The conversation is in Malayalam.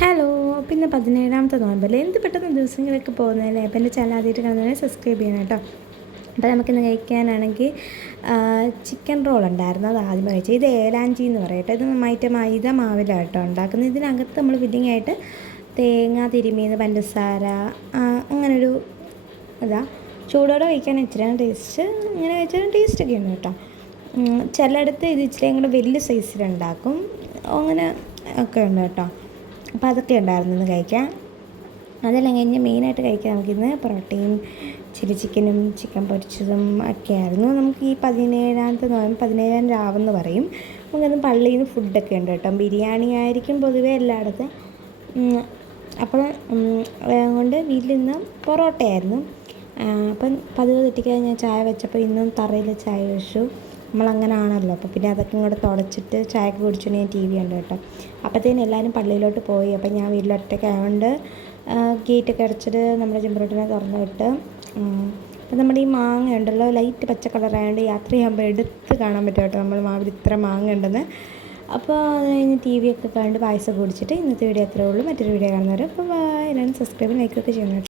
ഹലോ. പിന്നെ 17ാമത്തെ നോയമ്പല്ലേ, എന്ത് പെട്ടെന്ന് ദിവസങ്ങളൊക്കെ പോകുന്നതല്ലേ. അപ്പോൾ എൻ്റെ ചാനൽ ആദ്യമായിട്ട് കാണുന്നതിനെ സബ്സ്ക്രൈബ് ചെയ്യണം കേട്ടോ. അപ്പോൾ നമുക്കിന്ന് കഴിക്കാനാണെങ്കിൽ ചിക്കൻ റോൾ ഉണ്ടായിരുന്നു, അത് ആദ്യം കഴിച്ചു. ഇത് ഏലാഞ്ചി എന്ന് പറയട്ടെ. ഇത് മൈദ മാവിലാണ് കേട്ടോ ഉണ്ടാക്കുന്നത്. ഇതിനകത്ത് നമ്മൾ ഫില്ലിംഗ് ആയിട്ട് തേങ്ങ തിരുമിയത്, പഞ്ചസാര, അങ്ങനൊരു ചൂടോടെ കഴിക്കാൻ ഇച്ചിരിയാണ് ടേസ്റ്റ്. ഇങ്ങനെ കഴിച്ചാലും ടേസ്റ്റൊക്കെ ഉണ്ട് കേട്ടോ. ചിലയിടത്ത് ഇത് ഇച്ചിരിയും കൂടെ വലിയ സൈസിലുണ്ടാക്കും, അങ്ങനെ ഒക്കെ ഉണ്ട് കേട്ടോ. അപ്പോൾ അതൊക്കെ ഉണ്ടായിരുന്നു ഇന്ന് കഴിക്കാൻ. അതെല്ലാം കഴിഞ്ഞ് മെയിനായിട്ട് കഴിക്കാൻ നമുക്കിന്ന് പൊറോട്ടയും ചില്ലി ചിക്കനും ചിക്കൻ പൊരിച്ചതും ഒക്കെ ആയിരുന്നു. നമുക്ക് ഈ 17ാമത്തെ നോയമ്പ് 17ാം രാവെന്ന് പറയും. നമുക്കത് പള്ളിയിൽ നിന്ന് ഫുഡൊക്കെ ഉണ്ട് കേട്ടോ. ബിരിയാണി ആയിരിക്കും പൊതുവേ എല്ലായിടത്തും. അപ്പോൾ കൊണ്ട് വീട്ടിൽ നിന്ന് പൊറോട്ടയായിരുന്നു. അപ്പം പതിവ് തെറ്റിക്കാതെ ഞാൻ ചായ വെച്ചപ്പോൾ ഇന്നും തറയിൽ ചായ വെച്ചു. നമ്മളങ്ങനെ ആണല്ലോ. അപ്പോൾ പിന്നെ അതൊക്കെ ഇങ്ങോട്ട് തുടച്ചിട്ട് ചായയൊക്കെ കുടിച്ചുകൊണ്ട് ഞാൻ TV ഉണ്ട് കേട്ടോ. അപ്പോഴത്തേനും എല്ലാവരും പള്ളിയിലോട്ട് പോയി. അപ്പം ഞാൻ വീട്ടിലൊറ്റയ്ക്കായതുകൊണ്ട് ഗേറ്റൊക്കെ അടച്ചിട്ട് നമ്മുടെ ചെമ്പറോട്ടിനെ തുറന്നു വിട്ട്. അപ്പം നമ്മുടെ ഈ മാങ്ങ ഉണ്ടല്ലോ, ലൈറ്റ് പച്ച കളറായതുകൊണ്ട് യാത്ര ചെയ്യുമ്പോൾ എടുത്ത് കാണാൻ പറ്റും കേട്ടോ നമ്മൾ മാവിൽ ഇത്ര മാങ്ങ ഉണ്ടെന്ന്. അപ്പോൾ അത് കഴിഞ്ഞ് TV ഒക്കെ കണ്ട് പായസം കുടിച്ചിട്ട് ഇന്നത്തെ വീഡിയോ അത്രേ ഉള്ളൂ. മറ്റൊരു വീഡിയോ കാണുന്നവരെ അപ്പോൾ എല്ലാവരും സബ്സ്ക്രൈബ് ലൈക്കൊക്കെ ചെയ്യണം.